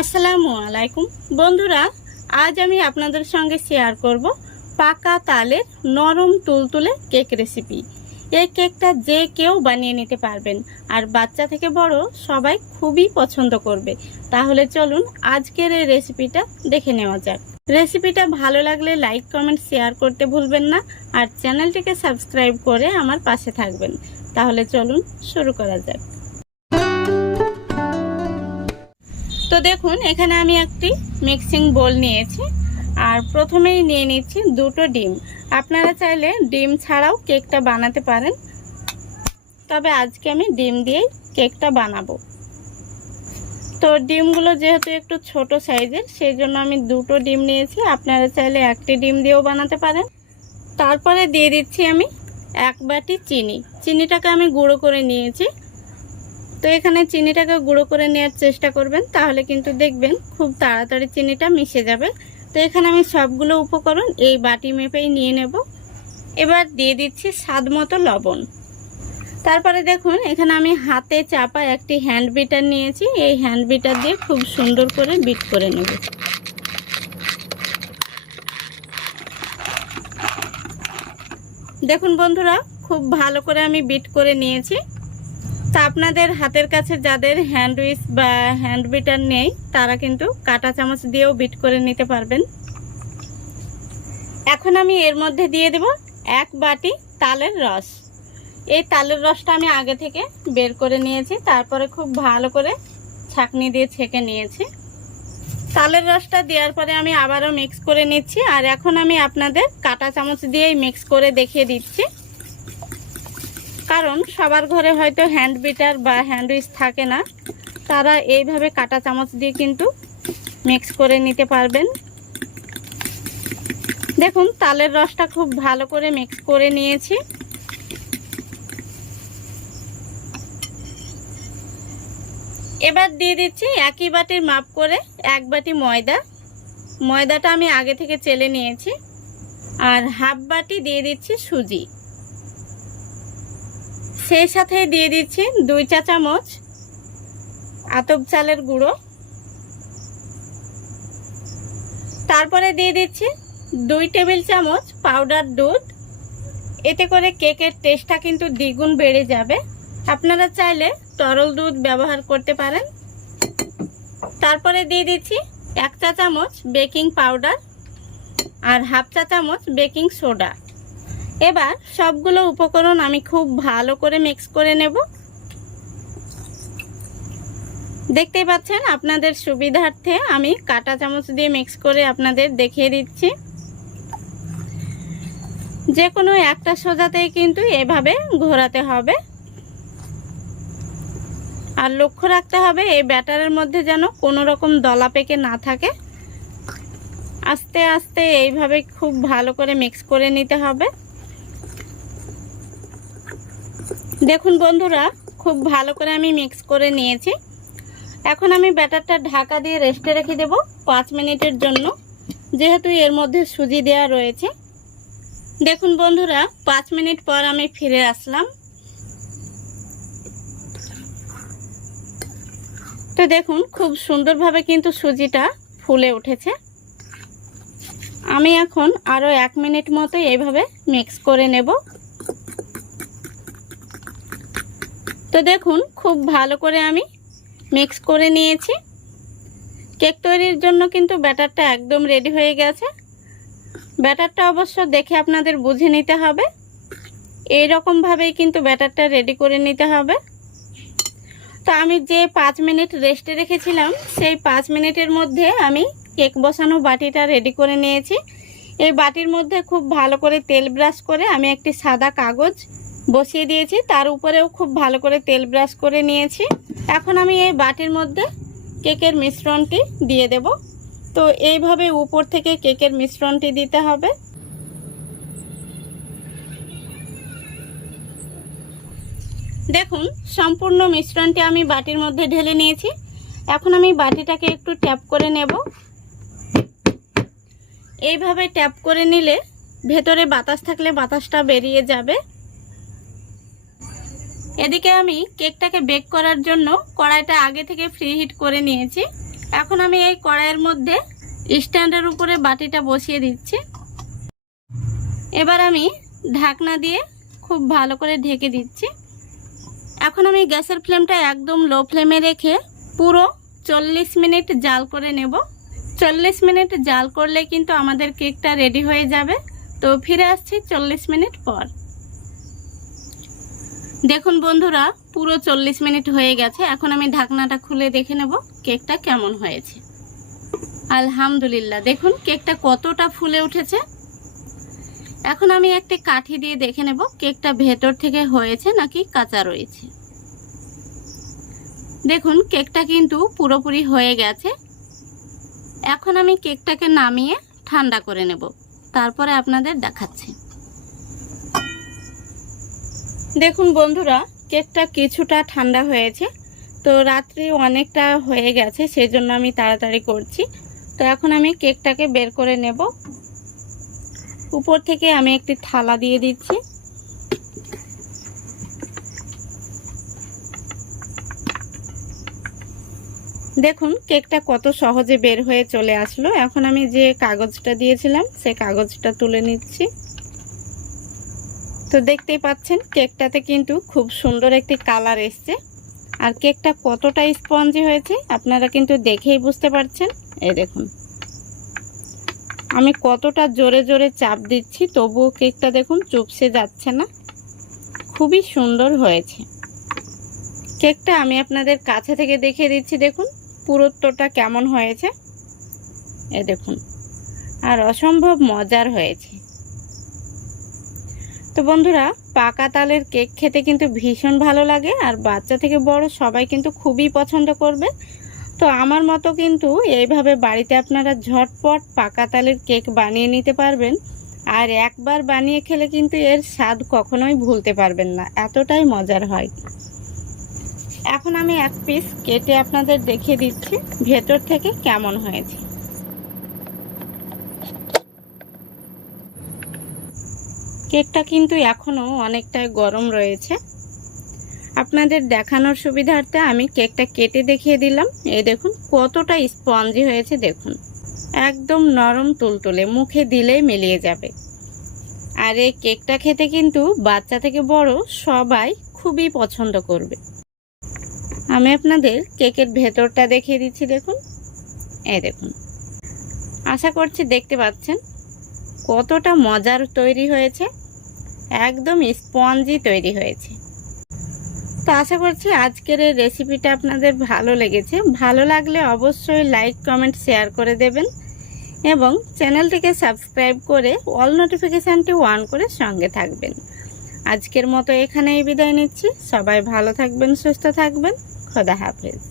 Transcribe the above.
আসসালামু আলাইকুম বন্ধুরা, আজ আমি আপনাদের সঙ্গে শেয়ার করব পাকা তালের নরম তুলতুলে কেক রেসিপি। এই কেকটা যে কেউ বানিয়ে নিতে পারবেন, আর বাচ্চা থেকে বড় সবাই খুবই পছন্দ করবে। তাহলে চলুন আজকের এই রেসিপিটা দেখে নেওয়া যাক। রেসিপিটা ভালো লাগলে লাইক কমেন্ট শেয়ার করতে ভুলবেন না, আর চ্যানেলটিকে সাবস্ক্রাইব করে আমার পাশে থাকবেন। তাহলে চলুন শুরু করা যাক। তো দেখুন, এখানে আমি একটি মিক্সিং বোল নিয়েছি, আর প্রথমেই নিয়ে নিচ্ছি দুটো ডিম। আপনারা চাইলে ডিম ছাড়াও কেকটা বানাতে পারেন, তবে আজকে আমি ডিম দিয়েই কেকটা বানাবো। তো ডিমগুলো যেহেতু একটু ছোট সাইজের, সেই জন্য আমি দুটো ডিম নিয়েছি। আপনারা চাইলে একটি ডিম দিয়েও বানাতে পারেন। তারপরে দিয়ে দিচ্ছি আমি এক বাটি চিনি। চিনিটাকে আমি গুঁড়ো করে নিয়েছি। তো এখানে চিনিটাকে গুঁড়ো করে নেওয়ার চেষ্টা করবেন, তাহলে কিন্তু দেখবেন খুব তাড়াতাড়ি চিনিটা মিশে যাবে। তো এখানে আমি সবগুলো উপকরণ এই বাটি মেপেই নিয়ে নেব। এবার দিয়ে দিচ্ছি স্বাদ মতো লবণ। তারপরে দেখুন, এখানে আমি হাতে চাপা একটি হ্যান্ড বিটার নিয়েছি। এই হ্যান্ড বিটার দিয়ে খুব সুন্দর করে বিট করে নেব। দেখুন বন্ধুরা, খুব ভালো করে আমি বিট করে নিয়েছি। তা আপনাদের হাতের কাছে যাদের হ্যান্ড উইচ বা হ্যান্ড বিটার নেই, তারা কিন্তু কাঁটা চামচ দিয়েও বিট করে নিতে পারবেন। এখন আমি এর মধ্যে দিয়ে দেব এক বাটি তালের রস। এই তালের রসটা আমি আগে থেকে বের করে নিয়েছি, তারপরে খুব ভালো করে ছাঁকনি দিয়ে ছেঁকে নিয়েছি। তালের রসটা দেওয়ার পরে আমি আবারও মিক্স করে নিচ্ছি, আর এখন আমি আপনাদের কাঁটা চামচ দিয়েই মিক্স করে দেখিয়ে দিচ্ছি। কারণ সবার ঘরে হয়তো হ্যান্ড বিটার বা হ্যান্ড উইচ থাকে না, তারা এইভাবে কাঁটা চামচ দিয়ে কিন্তু মিক্স করে নিতে পারবেন। দেখুন, তালের রসটা খুব ভালো করে মিক্স করে নিয়েছি। এবার দিয়ে দিচ্ছি একই বাটির মাপ করে এক বাটি ময়দা। ময়দাটা আমি আগে থেকে চেলে নিয়েছি। আর হাফ বাটি দিয়ে দিচ্ছি সুজি। সেই সাথে দিয়ে দিচ্ছি 2 চা চামচ আতপ চালের গুঁড়ো। তারপরে দিয়ে দিচ্ছি 2 টেবিল চামচ পাউডার দুধ। এতে করে কেকের টেস্টটা কিন্তু দ্বিগুণ বেড়ে যাবে। আপনারা চাইলে তরল দুধ ব্যবহার করতে পারেন। তারপরে দিয়ে দিচ্ছি 1 চা চামচ বেকিং পাউডার আর হাফ চা চামচ বেকিং সোডা। এবার সবগুলো উপকরণ আমি খুব ভালো করে মিক্স করে নেব। দেখতেই পাচ্ছেন, আপনাদের সুবিধার্থে আমি কাঁটা চামচ দিয়ে মিক্স করে আপনাদের দেখিয়ে দিচ্ছি। যে কোনো একটা সোজাতেই কিন্তু এভাবে ঘোরাতে হবে, আর লক্ষ্য রাখতে হবে এই ব্যাটারের মধ্যে যেন কোনো রকম দলা পেকে না থাকে। আস্তে আস্তে এইভাবে খুব ভালো করে মিক্স করে নিতে হবে। দেখুন বন্ধুরা, খুব ভালো করে আমি মিক্স করে নিয়েছি। এখন আমি ব্যাটারটা ঢাকা দিয়ে রেস্টে রেখে দেব 5 মিনিটের জন্য, যেহেতু এর মধ্যে সুজি দেওয়া রয়েছে। দেখুন বন্ধুরা, 5 মিনিট পর আমি ফিরে আসলাম। তো দেখুন, খুব সুন্দরভাবে কিন্তু সুজিটা ফুলে উঠেছে। আমি এখন আরো 1 মিনিট মতো এইভাবে মিক্স করে নেব। তো দেখুন, খুব ভালো করে আমি মিক্স করে নিয়েছি। কেক তৈরির জন্য কিন্তু ব্যাটারটা একদম রেডি হয়ে গেছে। ব্যাটারটা অবশ্য দেখে আপনাদের বুঝে নিতে হবে। এই রকম ভাবেই কিন্তু ব্যাটারটা রেডি করে নিতে হবে। তো আমি যে 5 মিনিট রেস্টে রেখেছিলাম, সেই 5 মিনিটের মধ্যে আমি কেক বসানো বাটিটা রেডি করে নিয়েছি। এই বাটির মধ্যে খুব ভালো করে তেল ব্রাশ করে আমি একটি সাদা কাগজ বসিয়ে দিয়েছি, তার উপরেও খুব ভালো করে তেল ব্রাশ করে নিয়েছি। এখন আমি এই বাটির মধ্যে কেকের মিশ্রণটি দিয়ে দেব। তো এইভাবে উপর থেকে কেকের মিশ্রণটি দিতে হবে। দেখুন, সম্পূর্ণ মিশ্রণটি আমি বাটির মধ্যে ঢেলে নিয়েছি। এখন আমি বাটিটাকে একটু ট্যাপ করে নেব। এইভাবে ট্যাপ করে নিলে ভেতরে বাতাস থাকলে বাতাসটা বেরিয়ে যাবে। এদিকে আমি কেকটাকে বেক করার জন্য কড়াইটা আগে থেকে ফ্রি হিট করে নিয়েছি। এখন আমি এই কড়াইয়ের মধ্যে স্ট্যান্ডের উপরে বাটিটা বসিয়ে দিচ্ছি। এবার আমি ঢাকনা দিয়ে খুব ভালো করে ঢেকে দিচ্ছি। এখন আমি গ্যাসের ফ্লেমটা একদম লো ফ্লেমে রেখে পুরো 40 মিনিট জাল করে নেব। 40 মিনিট জাল করলে কিন্তু আমাদের কেকটা রেডি হয়ে যাবে। তো ফিরে আসছি 40 মিনিট পর। দেখুন বন্ধুরা, পুরো 40 মিনিট হয়ে গেছে। এখন আমি ঢাকনাটা খুলে দেখে নেব কেকটা কেমন হয়েছে। আলহামদুলিল্লাহ, দেখুন কেকটা কতটা ফুলে উঠেছে। এখন আমি একটা কাঠি দিয়ে দেখে নেব কেকটা ভেতর থেকে হয়েছে নাকি কাঁচা রয়েছে। দেখুন কেকটা কিন্তু পুরোপুরি হয়ে গেছে। এখন আমি কেকটাকে নামিয়ে ঠান্ডা করে নেব, তারপরে আপনাদের দেখাচ্ছি। দেখুন বন্ধুরা, কেকটা কিছুটা ঠান্ডা হয়েছে। তো রাত্রি অনেকটা হয়ে গেছে, সেজন্য আমি তাড়াতাড়ি করছি। তো এখন আমি কেকটাকে বের করে নেব। উপর থেকে আমি একটি থালা দিয়ে দিচ্ছি। দেখুন কেকটা কত সহজে বের হয়ে চলে আসলো। এখন আমি যে কাগজটা দিয়েছিলাম সে কাগজটা তুলে নিচ্ছি। তো দেখতেই পাচ্ছেন কেকটাতে কিন্তু খুব সুন্দর একটি কালার এসছে। আর কেকটা কতটা স্পঞ্জি হয়েছে আপনারা কিন্তু দেখেই বুঝতে পারছেন। এই দেখুন আমি কতটা জোরে জোরে চাপ দিচ্ছি, তবুও কেকটা দেখুন চুপসে যাচ্ছে না। খুবই সুন্দর হয়েছে কেকটা। আমি আপনাদের কাছে থেকে দেখিয়ে দিচ্ছি, দেখুন পুরুত্বটা কেমন হয়েছে। এই দেখুন, আর অসম্ভব মজার হয়েছে। তো বন্ধুরা, পাকা তালের কেক খেতে কিন্তু ভীষণ ভালো লাগে, আর বাচ্চা থেকে বড় সবাই কিন্তু খুবই পছন্দ করবে। তো আমার মতো কিন্তু এইভাবে বাড়িতে আপনারা ঝটপট পাকা তালের কেক বানিয়ে নিতে পারবেন। আর একবার বানিয়ে খেলে কিন্তু এর স্বাদ কখনোই ভুলতে পারবেন না, এতটাই মজার হয়। এখন আমি এক পিস কেটে আপনাদের দেখিয়ে দিচ্ছি ভেতর থেকে কেমন হয়েছে। কেকটা কিন্তু এখনো অনেকটাই গরম রয়েছে। আপনাদের দেখানোর সুবিধার্থে আমি কেকটা কেটে দেখিয়ে দিলাম। এই দেখুন কতটা স্পঞ্জি হয়েছে, দেখুন একদম নরম তুলতুলে, মুখে দিলেই মিলিয়ে যাবে। আর এই কেকটা খেতে কিন্তু বাচ্চা থেকে বড় সবাই খুবই পছন্দ করবে। আমি আপনাদের কেকের ভেতরটা দেখিয়ে দিচ্ছি, দেখুন এই দেখুন। আশা করছি দেখতে পাচ্ছেন কতটা মজার তৈরি হয়েছে, একদম স্পঞ্জি তৈরি হয়েছে। তো আশা করছি আজকের এই রেসিপিটা আপনাদের ভালো লেগেছে। ভালো লাগলে অবশ্যই লাইক কমেন্ট শেয়ার করে দেবেন এবং চ্যানেলটিকে সাবস্ক্রাইব করে অল নোটিফিকেশানটি অন করে সঙ্গে থাকবেন। আজকের মতো এখানেই বিদায় নিচ্ছি। সবাই ভালো থাকবেন, সুস্থ থাকবেন। খোদা হাফেজ।